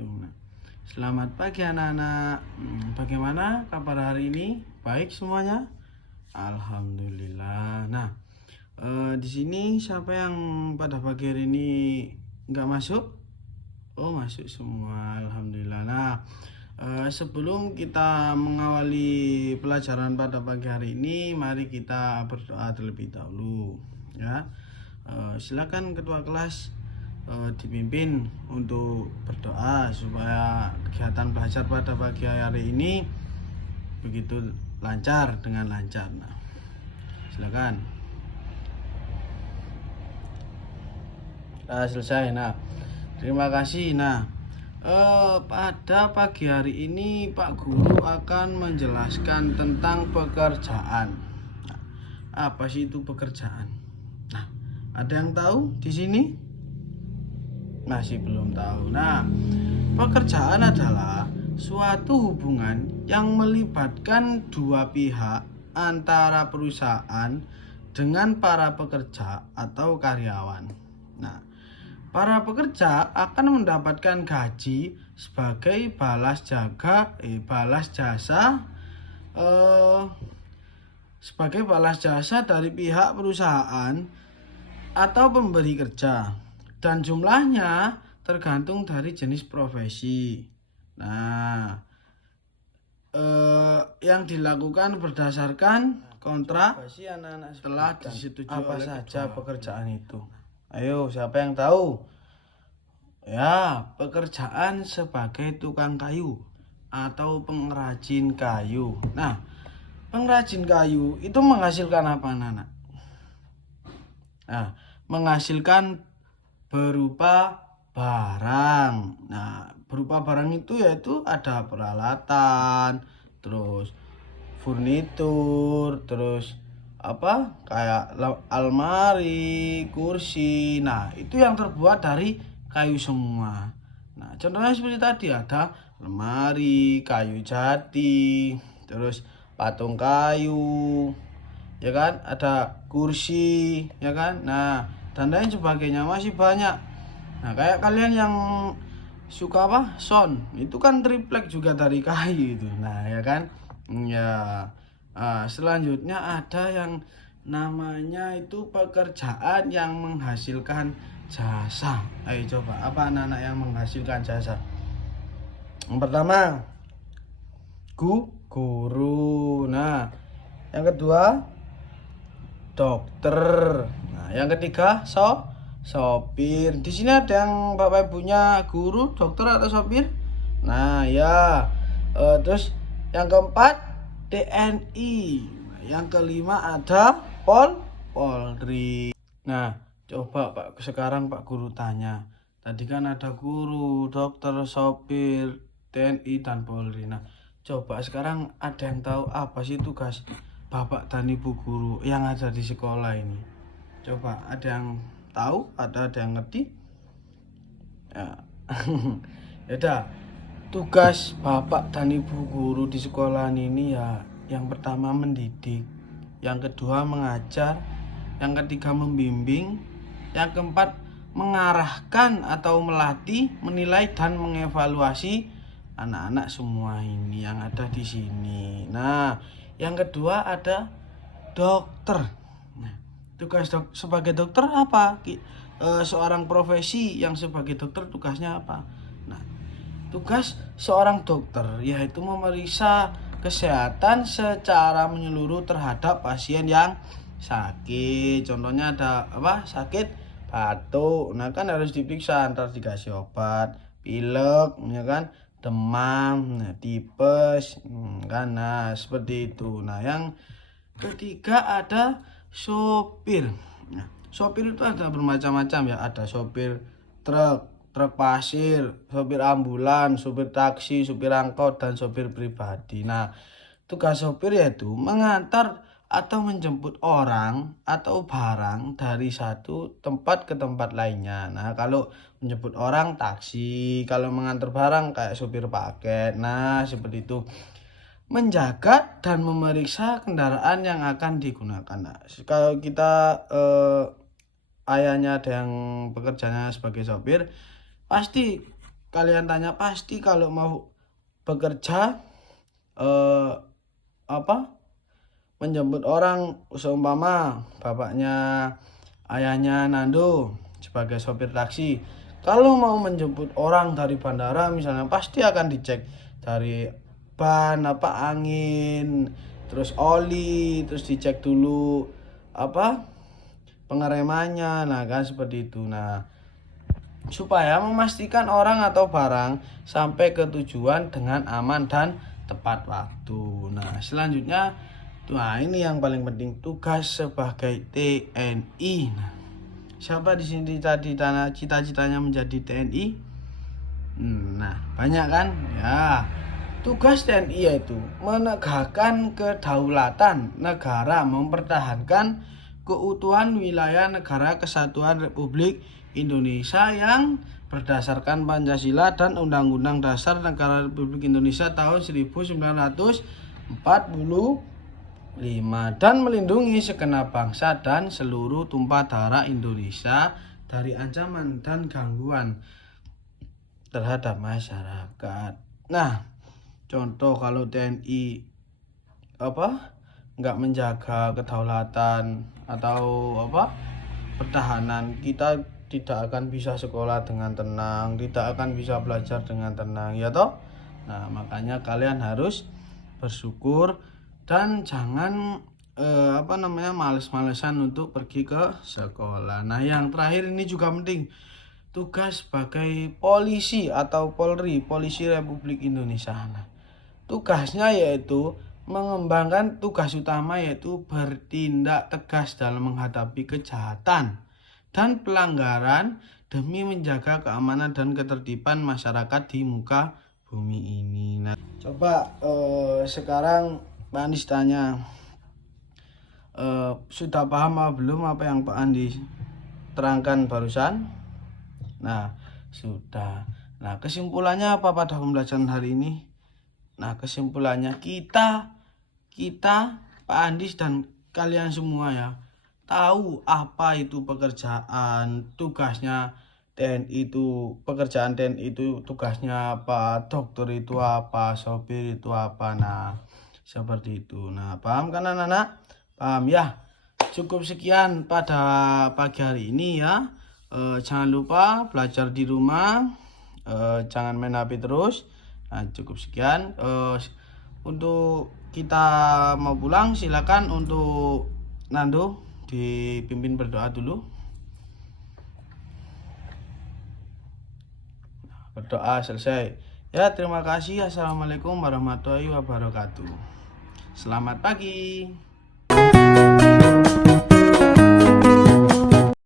wabarakatuh. Nah, selamat pagi anak-anak. Bagaimana kabar hari ini? Baik semuanya? Alhamdulillah. Nah, di sini siapa yang pada pagi hari ini nggak masuk? Oh, masuk semua. Alhamdulillah. Nah, sebelum kita mengawali pelajaran pada pagi hari ini, mari kita berdoa terlebih dahulu, ya. Silakan ketua kelas dipimpin untuk berdoa supaya kegiatan belajar pada pagi hari ini begitu lancar dengan lancar. Nah, silakan. Nah, selesai. Nah, terima kasih. Nah, pada pagi hari ini Pak Guru akan menjelaskan tentang pekerjaan. Nah, apa sih itu pekerjaan? Nah, ada yang tahu di sini? Masih belum tahu. Nah, pekerjaan adalah suatu hubungan yang melibatkan dua pihak antara perusahaan dengan para pekerja atau karyawan. Nah, para pekerja akan mendapatkan gaji sebagai balas jasa sebagai balas jasa dari pihak perusahaan atau pemberi kerja, dan jumlahnya tergantung dari jenis profesi. Nah, yang dilakukan berdasarkan kontrak setelah disetujui apa saja pekerjaan itu. Ayo, siapa yang tahu? Ya, pekerjaan sebagai tukang kayu atau pengrajin kayu. Nah, pengrajin kayu itu menghasilkan apa, anak-anak? Nah, menghasilkan berupa barang. Nah, berupa barang itu yaitu ada peralatan, terus furnitur, terus apa kayak almari, kursi. Nah, itu yang terbuat dari kayu semua. Nah, contohnya seperti tadi ada lemari kayu jati, terus patung kayu, ya kan, ada kursi, ya kan. Nah, dan lain sebagainya masih banyak. Nah, kayak kalian yang suka apa, sound itu kan triplek juga dari kayu itu. Nah, ya kan, ya. Selanjutnya ada yang namanya itu pekerjaan yang menghasilkan jasa. Ayo coba, apa anak-anak yang menghasilkan jasa? Yang pertama, guru. Nah, yang kedua, dokter. Nah, yang ketiga, sopir. Di sini ada yang bapak ibunya guru, dokter atau sopir? Nah, ya. Terus yang keempat, TNI. Nah, yang kelima ada Polri. Nah, coba sekarang Pak Guru tanya. Tadi kan ada guru, dokter, sopir, TNI dan Polri. Nah, coba sekarang ada yang tahu apa sih tugas Bapak dan Ibu guru yang ada di sekolah ini? Coba ada yang tahu? Ada yang ngerti? Ya. Yaudah, tugas Bapak dan Ibu guru di sekolah ini ya, yang pertama mendidik, yang kedua mengajar, yang ketiga membimbing, yang keempat mengarahkan atau melatih, menilai dan mengevaluasi anak-anak semua ini yang ada di sini. Nah, yang kedua ada dokter. Nah, tugas sebagai dokter apa? Seorang profesi yang sebagai dokter tugasnya apa? Nah, tugas seorang dokter yaitu memeriksa kesehatan secara menyeluruh terhadap pasien yang sakit. Contohnya ada apa? Sakit batuk. Nah, kan harus diperiksa, antar dikasih obat, pilek, ya kan? Demam, nah, tipes, kan. Nah, seperti itu. Nah, yang ketiga ada sopir. Nah, sopir itu ada bermacam-macam ya. Ada sopir truk pasir, sopir ambulan, sopir taksi, sopir angkot, dan sopir pribadi. Nah, tugas sopir yaitu mengantar atau menjemput orang atau barang dari satu tempat ke tempat lainnya. Nah, kalau menjemput orang taksi, kalau mengantar barang kayak sopir paket. Nah, seperti itu. Menjaga dan memeriksa kendaraan yang akan digunakan. Nah, kalau kita ayahnya ada yang bekerjanya sebagai sopir, pasti kalian tanya, pasti kalau mau bekerja apa menjemput orang, seumpama bapaknya ayahnya Nando sebagai sopir taksi, kalau mau menjemput orang dari bandara misalnya, pasti akan dicek dari ban, angin, terus oli, terus dicek dulu pengeremannya. Nah kan seperti itu. Nah, supaya memastikan orang atau barang sampai ke tujuan dengan aman dan tepat waktu. Nah, selanjutnya, ini yang paling penting, tugas sebagai TNI. Nah, siapa di sini tadi cita-citanya menjadi TNI? Nah, banyak kan? Ya, tugas TNI yaitu menegakkan kedaulatan negara, mempertahankan keutuhan wilayah negara kesatuan Republik Indonesia yang berdasarkan Pancasila dan Undang-Undang Dasar Negara Republik Indonesia tahun 1945, dan melindungi segenap bangsa dan seluruh tumpah darah Indonesia dari ancaman dan gangguan terhadap masyarakat. Nah, contoh kalau TNI nggak menjaga kedaulatan atau pertahanan, kita tidak akan bisa sekolah dengan tenang, tidak akan bisa belajar dengan tenang, ya toh. Nah, makanya kalian harus bersyukur dan jangan males-malesan untuk pergi ke sekolah. Nah, yang terakhir ini juga penting, tugas sebagai polisi atau Polri, Polisi Republik Indonesia. Nah, tugasnya yaitu mengembangkan tugas utama, yaitu bertindak tegas dalam menghadapi kejahatan dan pelanggaran demi menjaga keamanan dan ketertiban masyarakat di muka bumi ini. Nah, coba sekarang Pak Andis tanya, sudah paham apa belum apa yang Pak Andis terangkan barusan? Nah, sudah. Nah, kesimpulannya apa pada pembelajaran hari ini? Nah, kesimpulannya kita Pak Andis dan kalian semua ya, tahu apa itu pekerjaan, tugasnya TNI itu, pekerjaan TNI itu tugasnya apa, dokter itu apa, sopir itu apa. Nah, seperti itu. Nah, paham kan anak-anak? Paham ya? Cukup sekian pada pagi hari ini ya. Jangan lupa belajar di rumah, jangan main HP terus. Nah, cukup sekian. Untuk kita mau pulang, silakan untuk Nando dipimpin berdoa dulu. Berdoa selesai. Ya, terima kasih. Assalamualaikum warahmatullahi wabarakatuh. Selamat pagi.